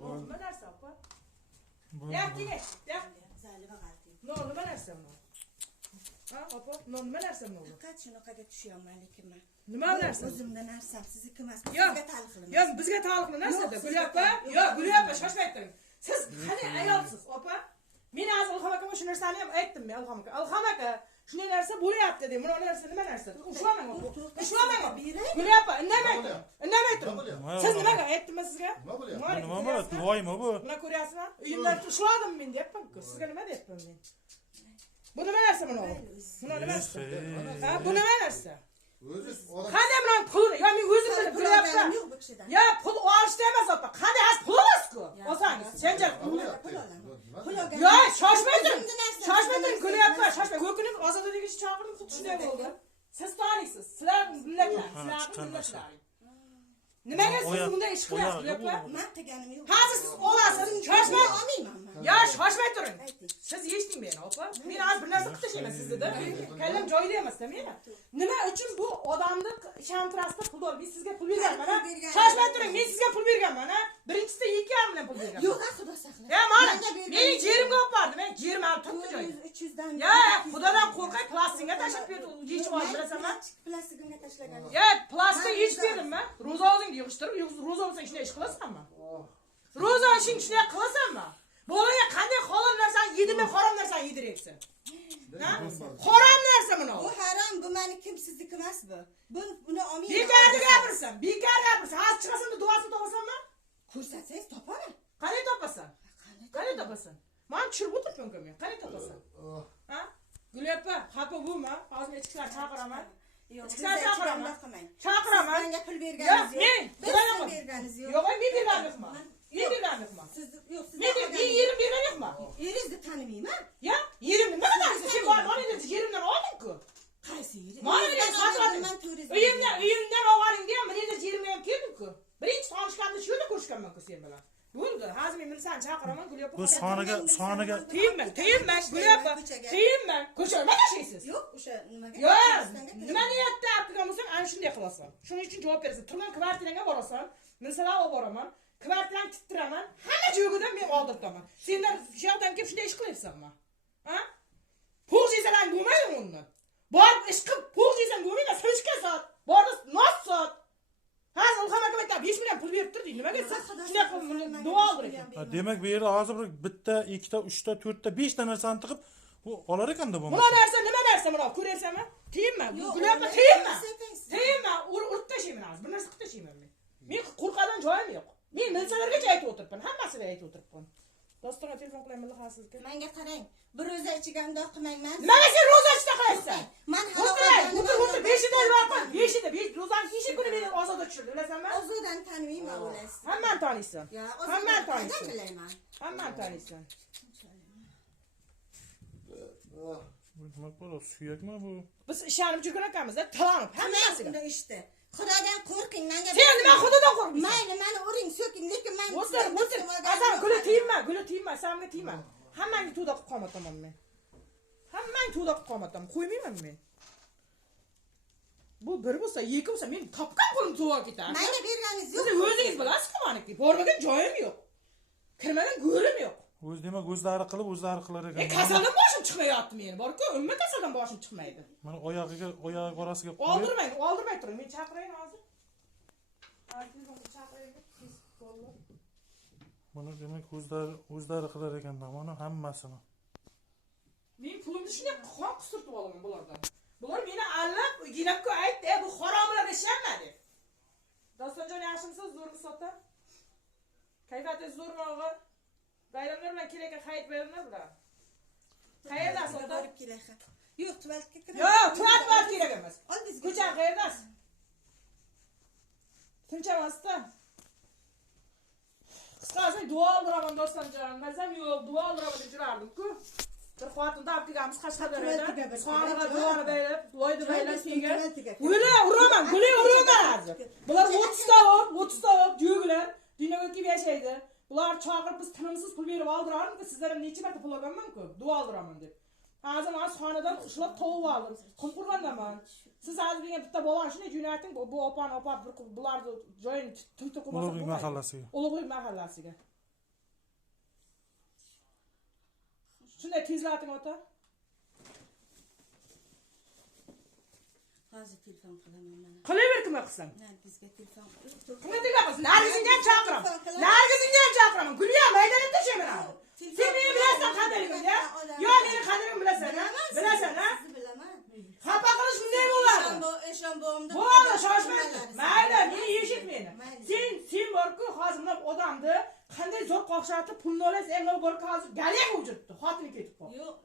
Nima narsa opa? Yaktiga, yak. Nima narsa bu? Ha, opa, nima narsa bu? Faqat shunaqaga tushyapman lekin men. Nima narsa? O'zimdan narsam sizniki emas. Bizga taalluqli. Yo'q, bizga taalluqli narsa-da. Gulyappa, yo'q, Gulyappa, shoshmay turing. Siz qani ayolsiz, opa? Men hozir Ilhom akaga shu narsani ham aytdim men Ilhom aka. Ilhom aka, shunday narsa bo'lyapti dedim. Buni narsa nima narsa? Ushlamang opa. Ushlamang. Gulyappa, indamay turing. Indamay turing. Siz nimaga aytdimmi sizga? Nima bo'lyapti? Voymi bu? Buni ko'ryapsizmi? Uyimdan ushladim men deyapman-ku. Sizga nima deyapman men? Bu nima narsa buni? Buni nima narsa? Ha, bu nima narsa? Qanday bilan pul? Yo men o'zim bilib Gulyappa. Ya pul olishda emas opa. Qanday az pul olasiz-ku? Olsangiz, senja pul olaman. Yo, shoshmay turing. Shoshmay turing Gulyappa, shoshmay. Ko'kinib ozodadagi chaqirdim xuddi shunday bo'ldi. Siz taniysiz. Sizlar millatlar, sizlar millatlar. Nimaga siz bunday ish qilyapsiz, Gulyappa? Men qilganim yo'q. Hozir siz olasiz, shoshmay olmayman. Ya shoshmay turing. Siz eshiting meni, opa. Men hozir bir narsa qilishayman sizda-da. Kallam joyida emas-da meni. Nima uchun bu odamni ishontirasizda pul olib, men sizga pul berganman, ha? Shoshmay turing, men sizga pul berganman, ha? Birinchisida 2,5 million pul berganman. Yo'q, xudo saqlasin. Ya, mana mening jerimga olib bordim, men jerim ham turibdi joyda. 300 dan. Ya, xudodan qo'rqay, plastinga tashlab berdi, yechib olib bilasanmi? Plastigimga tashlagan. Ya, plastik yechib berdim-mi? Ro'za oldingda yig'ishtirib, ro'za bo'lsang shunday ish qilasanmi? Ro'za ishing shunday qilasanmi? Bolaga qanday halol narsani yedimi, harom narsani yediryapsan? Ha? Harom narsa buni. Bu harom, bu meni kim sizniki emas bu. Buni olmayman. Bekarga gapirsan, bekarga gapirsan. Hozir chiqasan-da duosini topasanmi? Ko'rsatsangiz topaman. Qanday topasan? Qanday topasan? Men tushirib o'tiribman-ku men. Qanday topasan? Ha? Gulyappa, xafa bo'lma. Hozir ichkilar chaqiraman. Ichkilar chaqiraman. Chaqiraman. Menga pul berganingiz yo'q. Men berganingiz yo'q. Yo'q, men berganimman. Men berganimman. Siz yo'q, siz. Men yerim berganimman. Eringizni tanimayman. Ya, yerimni nima taniysiz? Sen bor, olingiz yerimdan olding-ku. Qaysi yeri? Mana sotdim. Uyimdan olganingda ham menga yerimga ham keldim-ku. Birinchi tanishganda shu yerda ko'rishganman-ku sen bilan. Bo'ldi. Hozir men seni chaqiraman, Gulyappa. Bu soniga tiyinman, Gulyappa. Tiyinman. Ko'chaga nima tashlaysiz? Yo'q, o'sha nimaga? Yo'q. Nima niyatda qilgan bo'lsang, ana shunday qilasan. Shuning uchun javob berasan. Turgan kvartirangga borasan, milsalar olib boraman. Kvartirang tittiraman. Hamma joyidan men oldirtaman. Senlar shu yoqdan kelib shunday ish qilyapsanmi? Ha? Pul yeysan bo'lmaydi uni. Bor ish qilib pul yeysan bo'lmaydi, sinchga sot. Borda nos sot. Hozir Ilhom aka aytdi, 5 million pul berib turdi. Nimaga siz shunday qilib duo oldir ekan? Demak, bu yerda hozir bitta, ikkita, uchta, to'rtta, 5 ta narsani tiqib bu olar ekanda bo'lmasa. Bular narsa nima narsa buni ko'ryapsanmi? Tiyinma. Gulyappa tiyinma. Tiyinma, urib tashlayman hozir. Bir narsa qilib tashlayman men. Men qo'rqadan joyim yo'q. Men milsalargacha aytib o'tiribman, hammasiga aytib o'tiribman. Dostonga telefon qilayman sizga. Menga qarang. Bir ro'za ichigan undoq qilmayman. Nimaga sen ro'za ichda qilyapsan? Men o'tir 5ida vaqt, 5ida ro'zani 5 kuni meni ozodga tushirdi, bilasanmi? Ozodan tanimayman o'laysiz. Hammani taniysan. Hammani taniysan. Bilayman. Hammani taniysan. Nima bo'lar, suyakmi bu? Biz ishonib yurgan ekanmiz-da, talonib hammasiga. Bunda ishda. Xudodan qo'rqing, menga. Sen nima xudodan qo'rqmaysan? Mayli, meni uring, so'king, lekin men o'tir. Azam guli tiyinma, samga tiyinma. Hammangni to'da qilib qolmataman men. Hammangni to'da qilib qolmataman, qo'ymayman men. Bu bir bo'lsa, ikki bo'lsa, men topgan pulim to'g'ri ketar. Menga berganingiz yo'q. Siz o'zingiz bilasiz-ku meniki. Bormagan joyim yo'q. Kirmagan go'rim yo'q. Demak, o'zlari qilib, o'zlari qilar ekan. Kasaldan boshim chiqmayapti meni. Bor-ku, umuman kasaldan boshim chiqmaydi. Mana oyoq orasiga qo'yib. Oldirmang turing. Men chaqirayin hozir. Mana demak, o'zlari qilar ekanda, mana hammasini. Men pulimni shunday qon qistirib olaman bulardan. Bular meni allab, ginabku aytdi, bu haromlar ishlanmadi. Dostonjon yaxshimisiz? Zo'rmi sota? Kayfiyatingiz zo'rmi o'g'il? Bayramlar bilan kelayotgan hayit bayramlar bilan. Qayerdan sota? Borib kelayman. Yo'q, tuvalga kiraman. Yo'q, tuvalga kerak emas. Ol bizga. Ko'cha qayerdasiz? Tinchamasda. Qisqasi duo oldiraman dostonjon. Mazam yo'q, duo oldiraman deb yurardim-ku. Bir xotinda olib kelganmiz Qashqadaryoda. Xoniga duoni berib, loyni baylab kelgan. Uraman, guli uraman hozir. Bular 30 ta jo'glar dunyoga kelib yashaydi. Bular chaqirib biz tinimsiz pul berib oldirarmiz, sizlarga necha marta pul olganman-ku, duo oldiraman deb. Hozir men xonadan ushlab tovib oldim. Qumqurgandaman. Siz hozir degan bitta bolani shunday jo'nating, bu opani opab bularni joyini tintuq qilmasa bo'lmaydi. Ulug'bek mahallasiga. Ulug'bek mahallasiga. Shunday tezlating ota. Hozir telefon qilaman mana. Qilaver kim qilsam. Bizga telefon qilib Kimga tegapsiz? Nargizingga ham chaqiraman. Nargizingga ham chaqiraman. Gulya maydonda tashayman hozir. Sen meni bilasan qandaligimni? Yo, meni qandaligimni bilasan, ha? Bilasan, ha? Sizni bilaman. Xafa qilish bunday bo'ladi. Eshonbo'mda. Bo'ldi, shoshmaydi. Mayli, meni eshit meni. Sen borku hozir mana odamni qanday zo'r qoqshatib pulni olasiz, endi borku hozir galak o'jiribdi. Xotini ketib qoldi. Yo'q.